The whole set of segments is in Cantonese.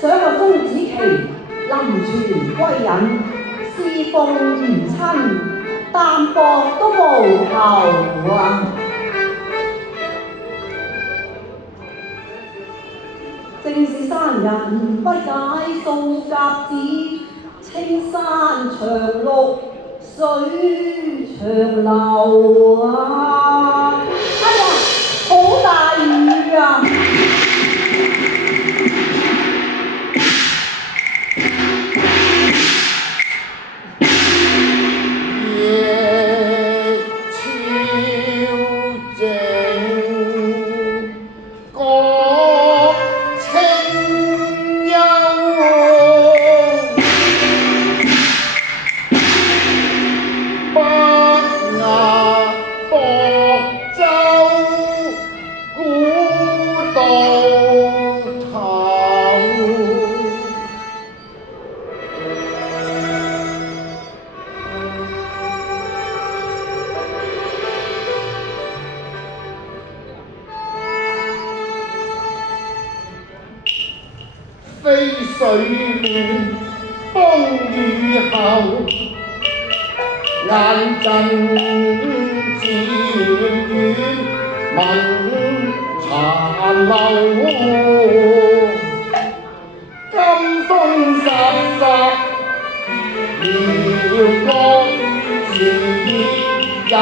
想個公子期臨泉歸隱，侍奉如親，淡薄都無求啊！正是山人不解數甲子，青山長綠水長流啊！哎呀，好大雨啊！飛水亂，風雨後，眼震漸遠，聞殘流。金風颯颯，遼國時入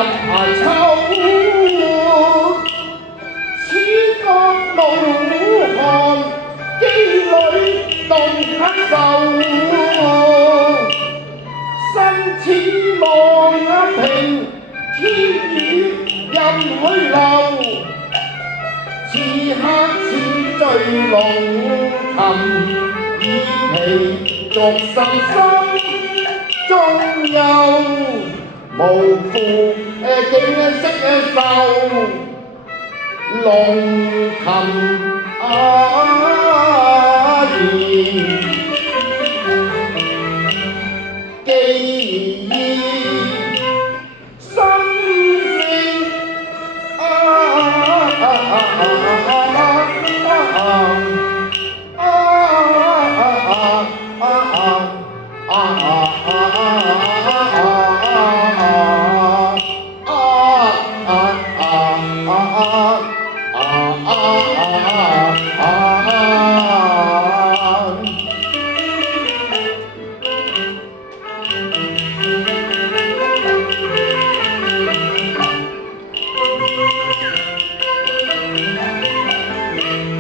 秋。此國武漢，機裏動咳嗽。身似望平，天雨任去流。此刻似醉龍琴，以其逐神心中有無負景色秀。龍琴言記憶心聲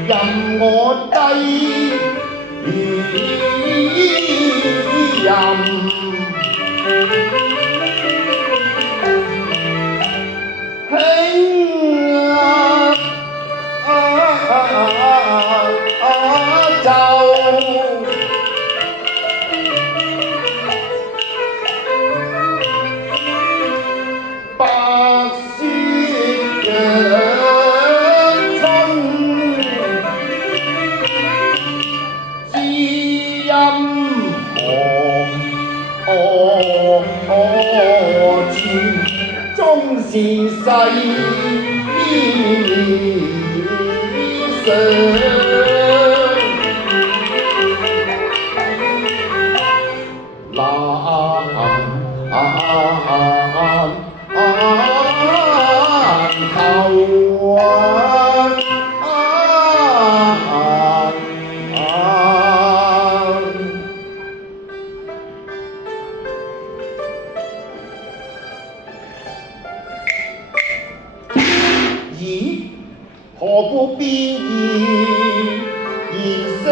任我低任終是世何故變而聲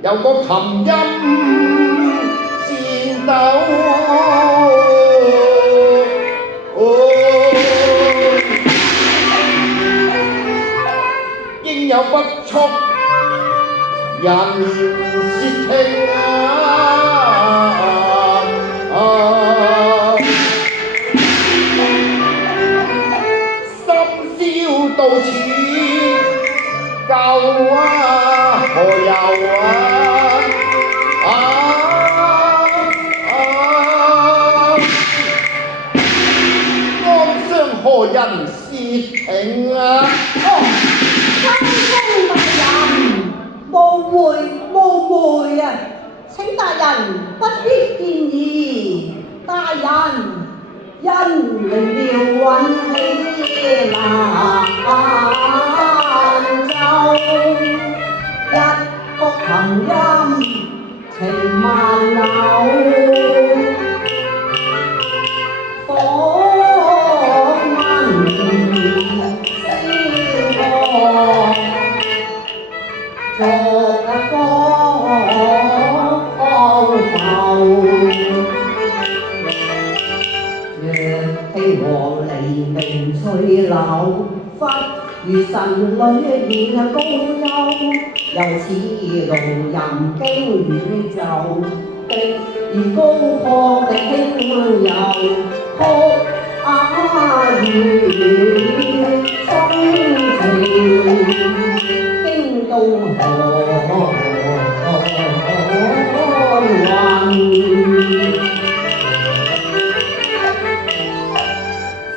有個琴音顫抖，應有不速人舌聽深宵到此夠何由冒昧啊！請大人不必建議，大人因靈妙運氣難奏，一曲琴音情萬縷。作一方浮，若聽黃鸝鳴翠柳，忽如神女現高丘，又似龍吟經宇宙，敵如高亢的輕柔，曲如衷情。驚動河雲，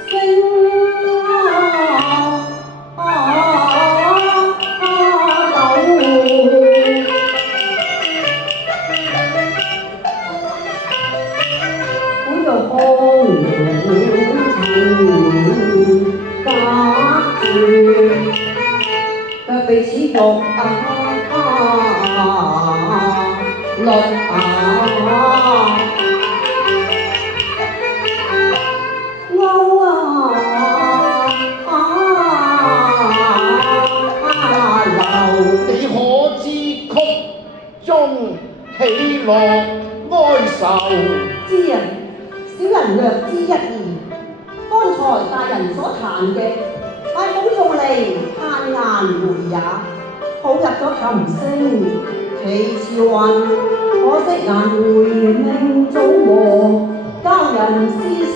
星斗，古玉空情隔絕。被此玉律你可知曲中喜樂哀愁？知啊，小人略知一二。剛才大人所彈嘅，係好做嚟嘆顏回也，好入咗琴聲，其次韻，可惜難回命中和，教人思想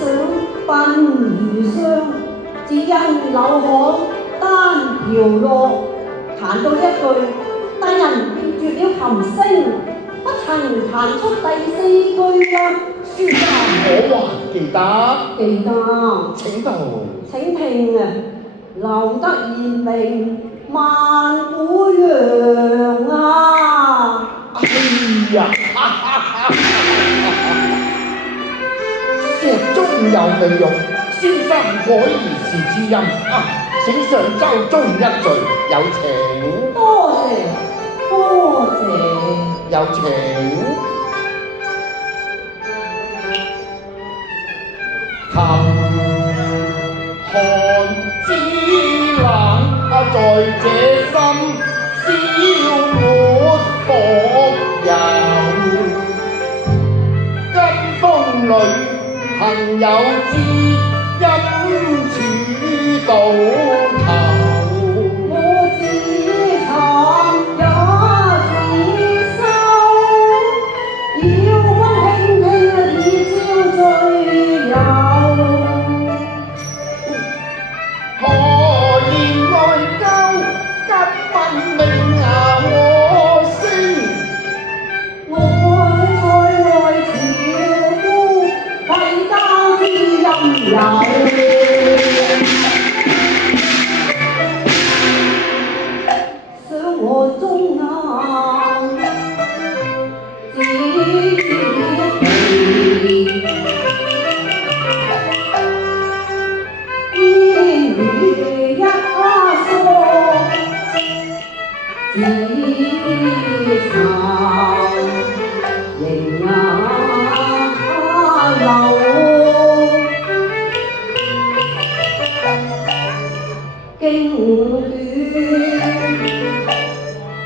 鬢如霜，只因柳巷單調落，彈到一句，大人斷絕了琴聲，不曾彈出第四句啊！書生，我還記得，記得，請到，請聽啊！留得賢明萬古揚啊！哎呀，石中有美玉，先生果然是知音啊！請上舟中一聚，有請。多謝，多謝，有請。琴寒之冷在這心，燒沒火油。金風裏朋友知，音處到頭。我自慚也自羞，搖君輕輕已招醉遊。何言內疚，急問命我聲。我在內朝夫，攜家之音有。想我中眼，只煙雨一疏，只愁迎流。經斷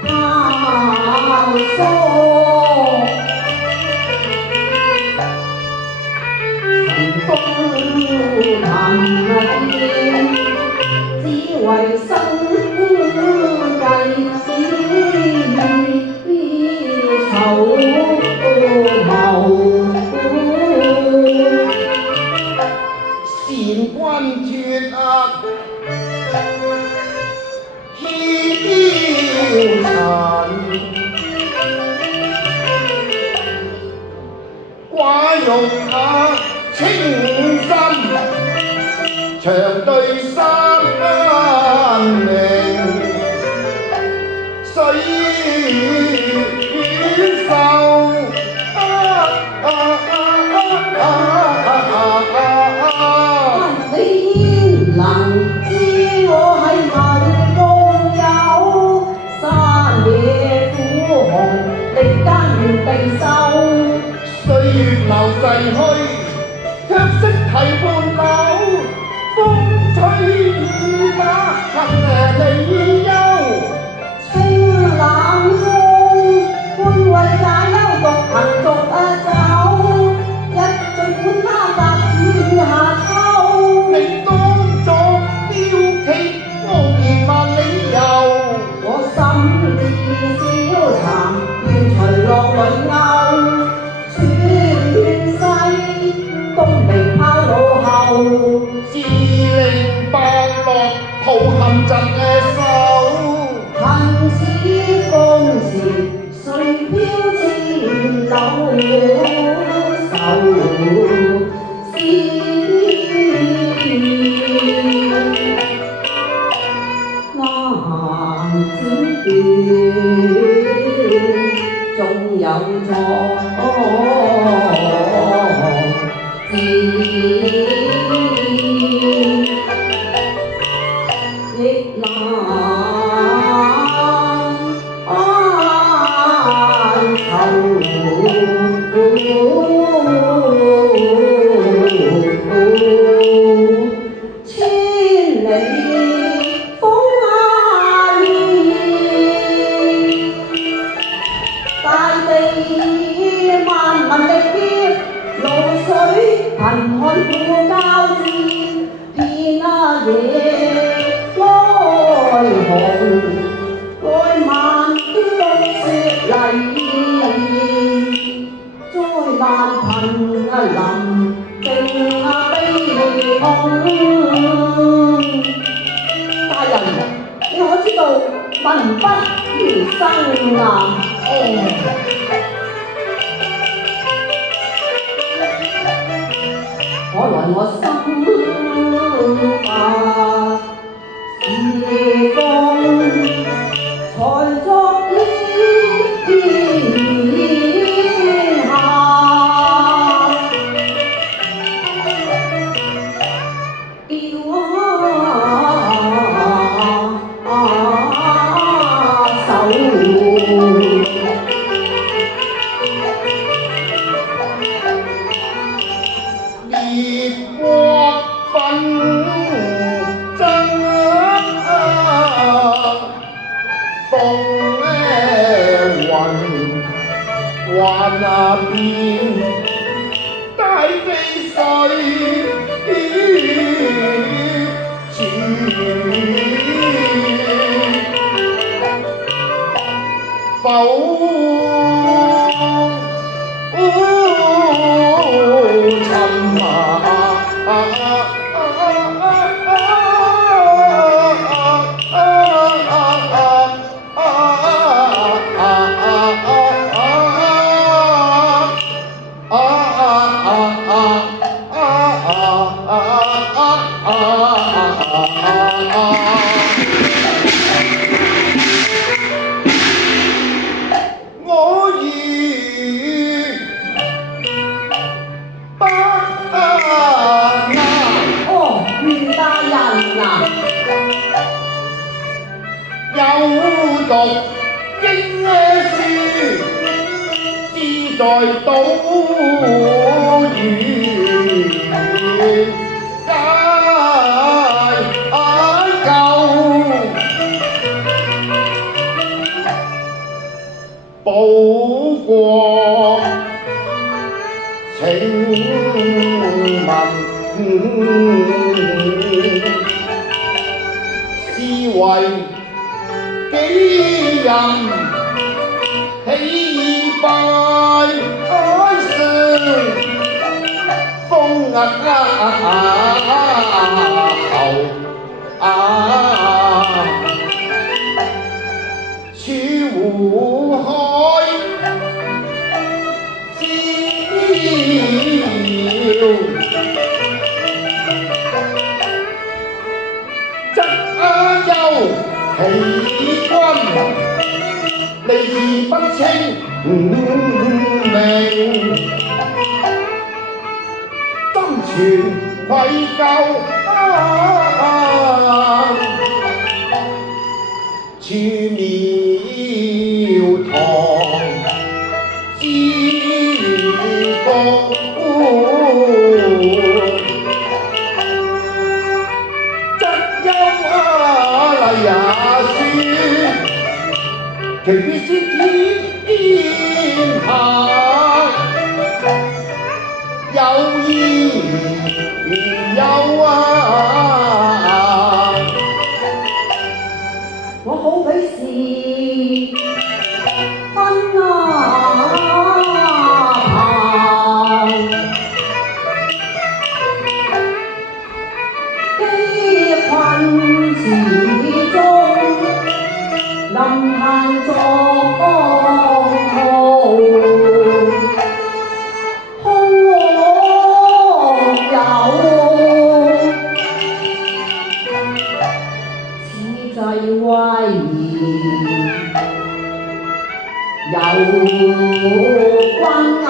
拋疏，塵風臨天，只為生計愁謀。善君絕惡，梟塵。寡欲清心，長對三名，水地收。歲月流逝去，卻識提伴柳。風吹雨打，恨離憂。清冷風，半為解憂，獨行逐走。一盡管他發展夏秋。你當作標旗，傲然萬里遊。我心志消沉，願隨浪裏勾。穿西東明拋腦後。自令伯樂抱憾疾手。恨此風前，誰飄千柳愁難剪斷，縱有亦千里風大地萬民力竭，露水貧寒互交戰，遍野哀鴻，愛萬的冬雪泥，災難貧臨靜悲痛。大人，你可知道民不如生啊？可來我心白是風，才作天下。吊手。烈國紛爭，風雲幻變，大地誰否尋我已不哦，袁大人啊，有讀經書，志在島嶼解救。保國請問，是為幾人起拜上風處湖海之遙，則憂其君離不清明，心存愧疚。處廟堂是天下有意有啊！我好比是分啊悲困池中，臨行作號，空有此際威有君啊！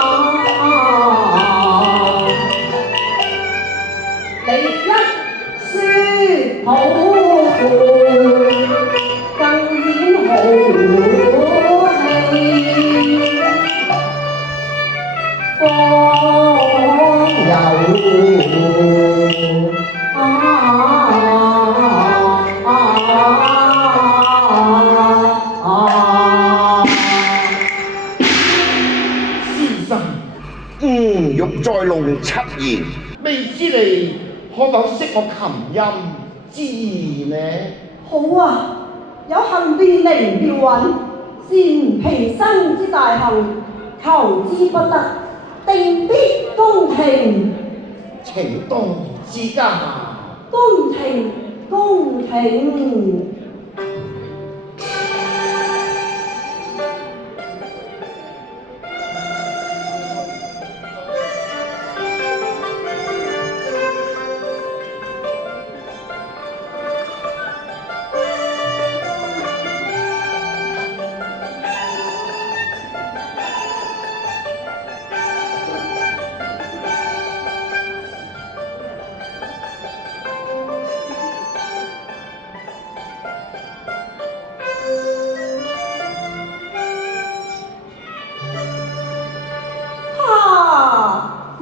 你一書抱負，更顯豪氣，方有先生，玉再龍七言，未知你可否識我琴音之意呢？好啊！有幸辨靈妙韻，是平生之大幸，求之不得，定必公平。請多指教。公平，公平。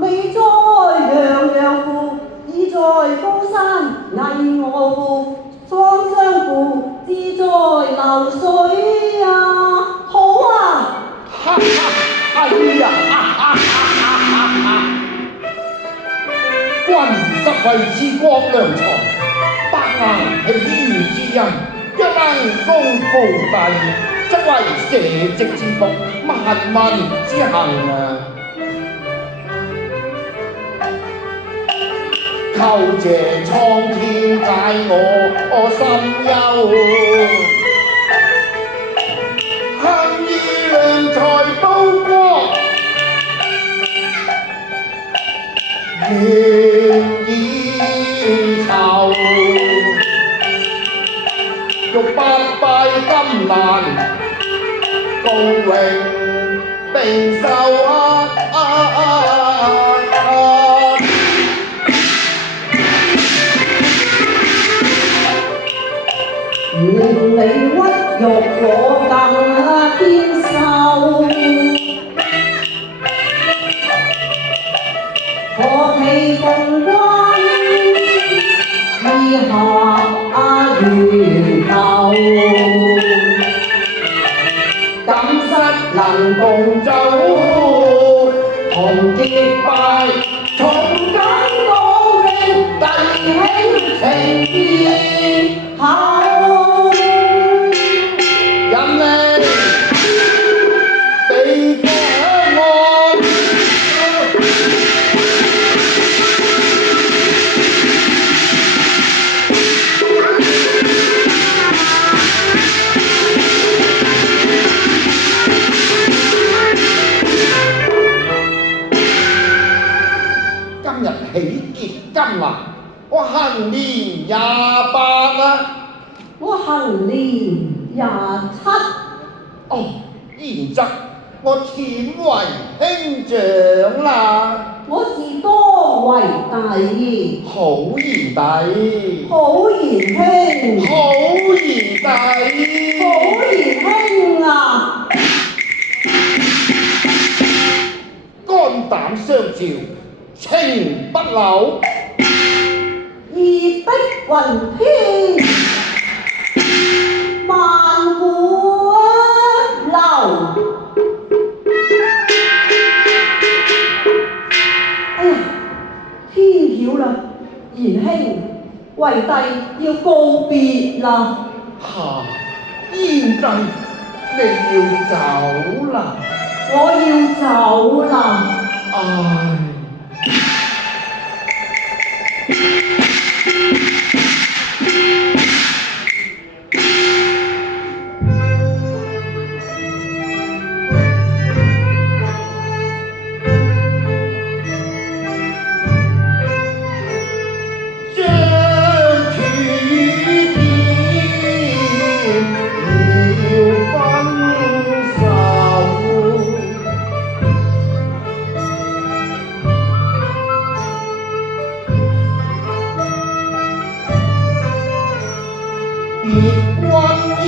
美哉洋洋乎，意在高山危我乎，莊相乎，志在流水啊！好啊！哈哈，哎呀，君實為治國良才，百難起於之音，若能攻高帝，則為社稷之福，萬民之幸啊！求謝蒼天解我心憂，幸以良才報國，願以酬，欲不敗金蘭，共榮並受令你屈辱我更堅受，何其逢君以下源頭，感失能共走，同結拜，重感高興，弟兄情義厚。任你地國我。今日喜結金蘭，我行年28啦。我行年27，哦，然則我忝為兄長啦。我自多為弟，好賢弟，好賢兄，好賢弟，好賢兄啊！肝膽相照，情不朽，義碧雲天，萬古流。帝要告別啦。嚇！燕帝，你要走啦？我要走啦。唉。別君意，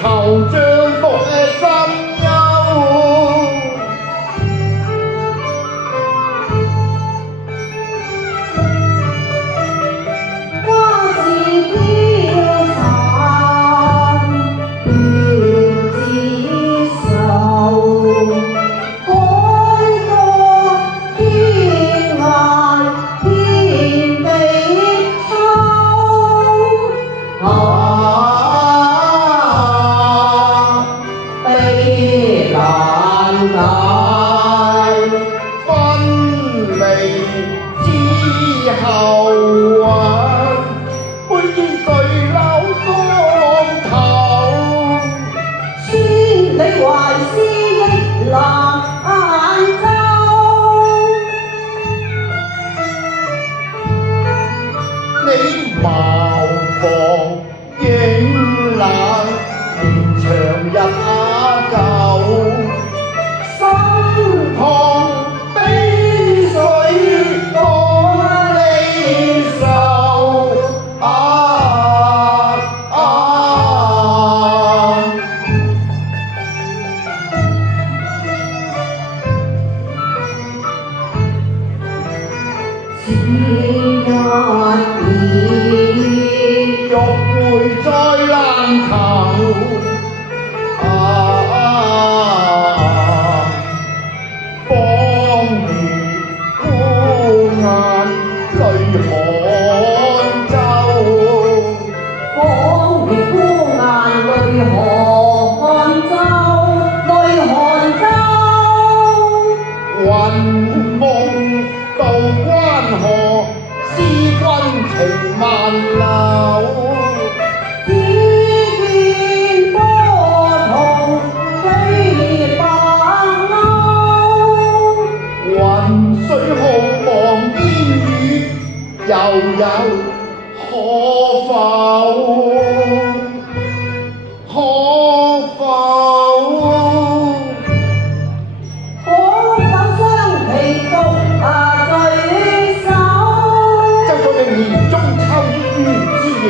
愁將復心憂。花自飄散，月自愁。海角天涯，天地秋。悲難解，分離之後每見誰流光頭？千里懷思憶蘭州。你茅房影冷，連長日舊，心痛悲緒多離愁。此一別，欲會再難求。方如孤雁淚寒洲。仿如孤雁淚寒州，淚寒州。雲夢渡關河，思君情萬縷。只見波濤飛白鷗。雲水浩茫煙雨，悠悠可否？可否？相祈復聚首？就在你年中秋月之夜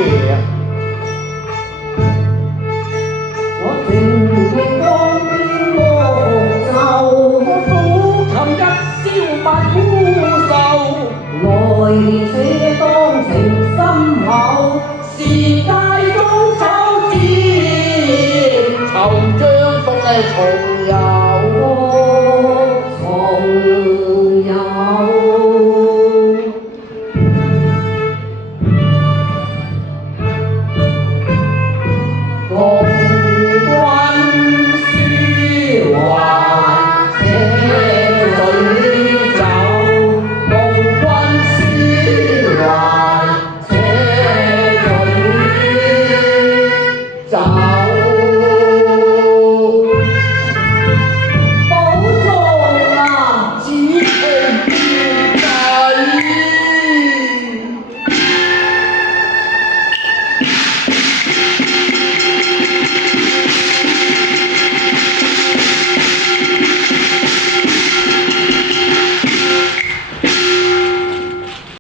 我靜聽江邊歌奏，撫琴一宵萬孤愁。來年且當情深厚，是界中秋節，愁將復重遊。